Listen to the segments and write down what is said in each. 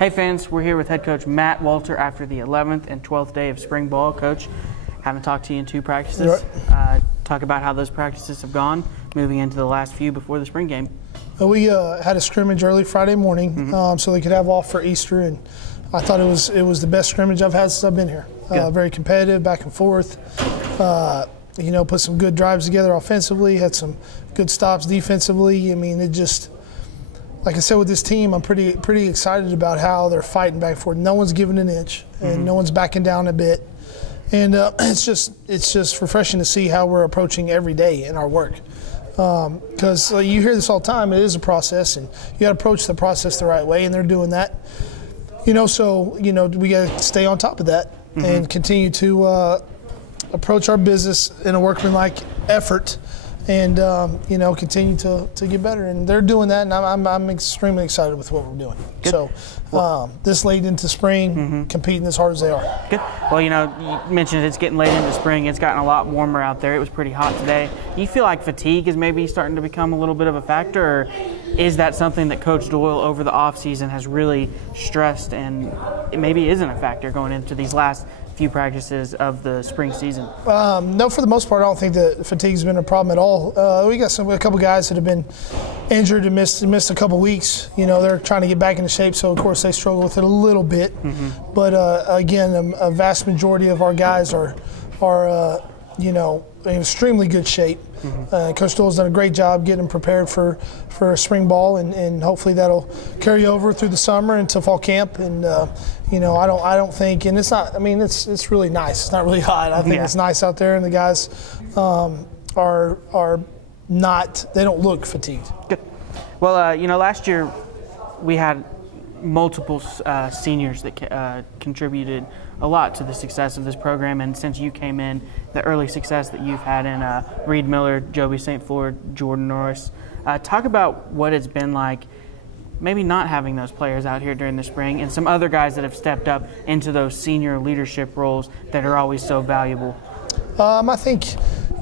Hey fans, we're here with head coach Matt Walter after the 11th and 12th day of spring ball. Coach, haven't talked to you in 2 practices. Talk about how those practices have gone moving into the last few before the spring game. We had a scrimmage early Friday morning so they could have off for Easter, and I thought it was the best scrimmage I've had since I've been here. Very competitive, back and forth. Put some good drives together offensively, had some good stops defensively. I mean, it just, like I said, with this team, I'm pretty excited about how they're fighting back and forth. No one's giving an inch, and no one's backing down a bit. And it's just refreshing to see how we're approaching every day in our work. Because you hear this all the time, it is a process, and you got to approach the process the right way, and they're doing that. We got to stay on top of that and continue to approach our business in a workmanlike effort, and continue to get better. And they're doing that, and I'm extremely excited with what we're doing. Good. So this late into spring, competing as hard as they are. Good. Well, you mentioned it's getting late into spring. It's gotten a lot warmer out there. It was pretty hot today. You feel like fatigue is maybe starting to become a little bit of a factor, or is that something that Coach Doyle over the offseason has really stressed and it maybe isn't a factor going into these last few practices of the spring season? No, for the most part, I don't think that fatigue's been a problem at all. We got a couple guys that have been injured and missed a couple weeks. They're trying to get back into shape, so of course they struggle with it a little bit. But again, a vast majority of our guys are in extremely good shape. Coach Doyle's done a great job getting them prepared for spring ball, and hopefully that'll carry over through the summer into fall camp. And I don't think, and it's not. I mean, it's really nice. It's not really hot. I think it's nice out there, and the guys are not. They don't look fatigued. Good. Well, last year we had multiple seniors that contributed a lot to the success of this program, and since you came in, the early success that you've had in Reed Miller, Joby St. Fleur, Jordan Norris. Talk about what it's been like maybe not having those players out here during the spring, and some other guys that have stepped up into those senior leadership roles that are always so valuable. I think,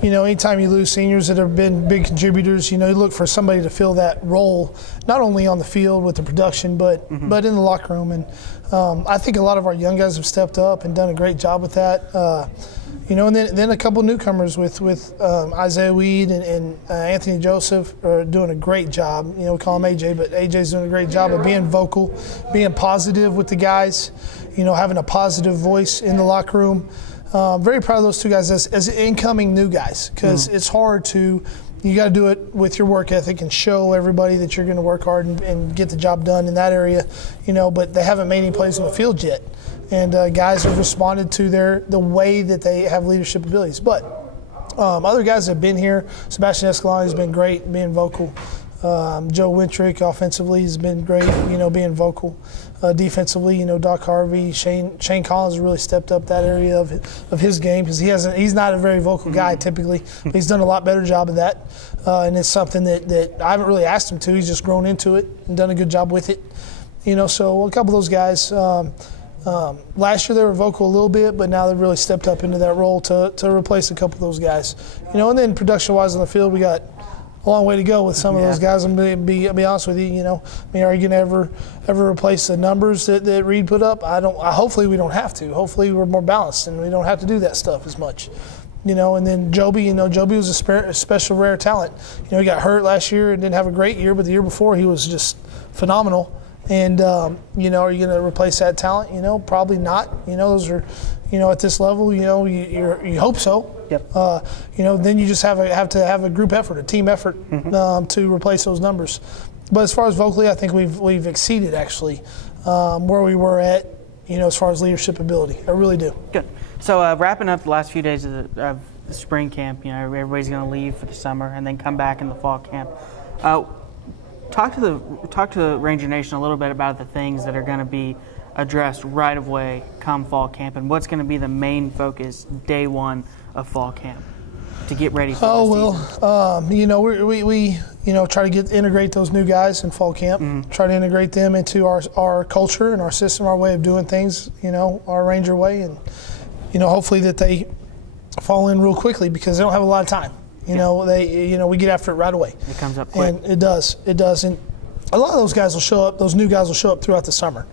anytime you lose seniors that have been big contributors, you look for somebody to fill that role, not only on the field with the production, but in the locker room. And I think a lot of our young guys have stepped up and done a great job with that. And then a couple newcomers with Isaiah Weed and Anthony Joseph are doing a great job. We call him AJ, but AJ's doing a great job of being vocal, being positive with the guys, having a positive voice in the locker room. Very proud of those two guys as incoming new guys, because it's hard to – you got to do it with your work ethic and show everybody that you're going to work hard and get the job done in that area, but they haven't made any plays on the field yet. And guys have responded to the way that they have leadership abilities. But other guys that have been here, Sebastian Escalante has been great being vocal. Joe Wintrick offensively has been great, being vocal. Defensively, Doc Harvey, Shane Collins has really stepped up that area of his game, because he's not a very vocal guy typically, but he's done a lot better job of that. And it's something that I haven't really asked him to. He's just grown into it and done a good job with it. So a couple of those guys, last year they were vocal a little bit, but now they've really stepped up into that role to replace a couple of those guys. And then production-wise on the field, we got a long way to go with some of those guys. I'm going to be honest with you. Are you going to ever replace the numbers that Reed put up? Hopefully we don't have to. Hopefully we're more balanced and we don't have to do that stuff as much. And then Joby, Joby was a special rare talent. He got hurt last year and didn't have a great year, but the year before he was just phenomenal. And are you going to replace that talent? Probably not. Those are, at this level, you hope so. Yep. Then you just have to have a group effort, a team effort, to replace those numbers. But as far as vocally, I think we've exceeded actually where we were at, as far as leadership ability. I really do. Good. So wrapping up the last few days of the spring camp, everybody's going to leave for the summer and then come back in the fall camp. Talk to the Ranger Nation a little bit about the things that are going to be addressed right away come fall camp, and what's going to be the main focus day one of fall camp to get ready for the season. We try to integrate those new guys in fall camp, try to integrate them into our culture and our system, our way of doing things, our Ranger way, and hopefully that they fall in real quickly, because they don't have a lot of time. We get after it right away. It comes up quick. And it does. And a lot of those guys will show up. Those new guys will show up throughout the summer.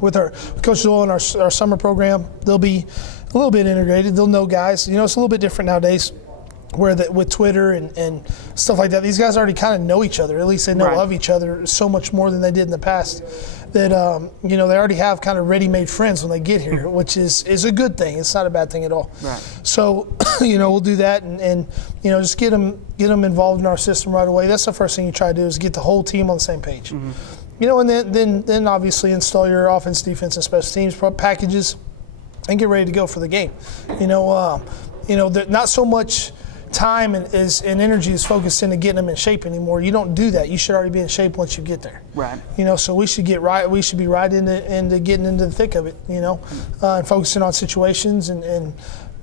With Coach Doyle and our summer program, they'll be a little bit integrated. They'll know guys. You know, it's a little bit different nowadays, with Twitter and stuff like that. These guys already kind of know each other. At least they know of each other so much more than they did in the past. That you know, they already have kind of ready-made friends when they get here, which is a good thing. It's not a bad thing at all. So you know, we'll do that and you know, just get them involved in our system right away. That's the first thing you try to do, is get the whole team on the same page. You know, and then obviously install your offense, defense, and special teams packages, and get ready to go for the game. You know, not so much time and energy is focused into getting them in shape anymore. You don't do that. You should already be in shape once you get there. You know, so we should be right into getting into the thick of it. You know, and focusing on situations and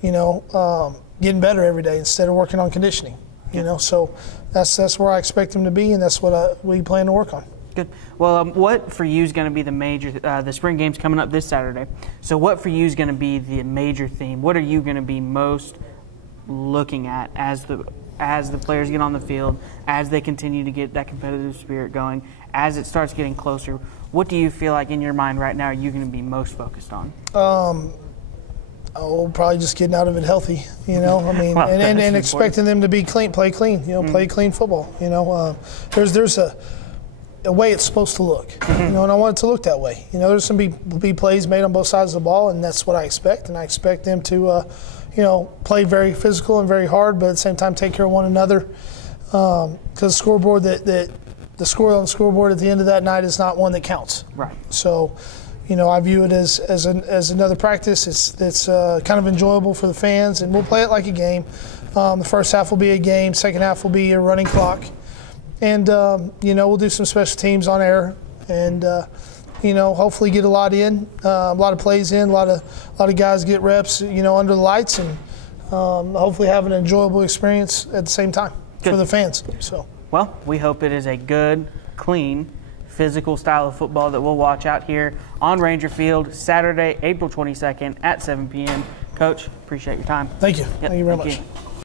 you know, getting better every day instead of working on conditioning. You know, so that's where I expect them to be, and that's what we plan to work on. Good. Well, what for you is going to be the major? The spring game's coming up this Saturday. So, what for you is going to be the major theme? What are you going to be most looking at as the players get on the field, as they continue to get that competitive spirit going, as it starts getting closer? What do you feel like in your mind right now are you going to be most focused on? Probably just getting out of it healthy, you know. I mean, well, and expecting them to be clean, play clean, you know, play clean football. You know, there's a way it's supposed to look, you know, and I want it to look that way. You know, there's some be plays made on both sides of the ball, and that's what I expect. And I expect them to, you know, play very physical and very hard, but at the same time take care of one another. Because the scoreboard the score on the scoreboard at the end of that night is not one that counts. So, you know, I view it as another practice. It's kind of enjoyable for the fans, and we'll play it like a game. The first half will be a game. Second half will be a running clock. And, you know, we'll do some special teams on air and, you know, hopefully get a lot in, a lot of plays in, a lot of guys get reps, you know, under the lights, and hopefully have an enjoyable experience at the same time for the fans. So, well, we hope it is a good, clean, physical style of football that we'll watch out here on Ranger Field Saturday, April 22nd at 7 p.m. Coach, appreciate your time. Thank you. Thank you very much.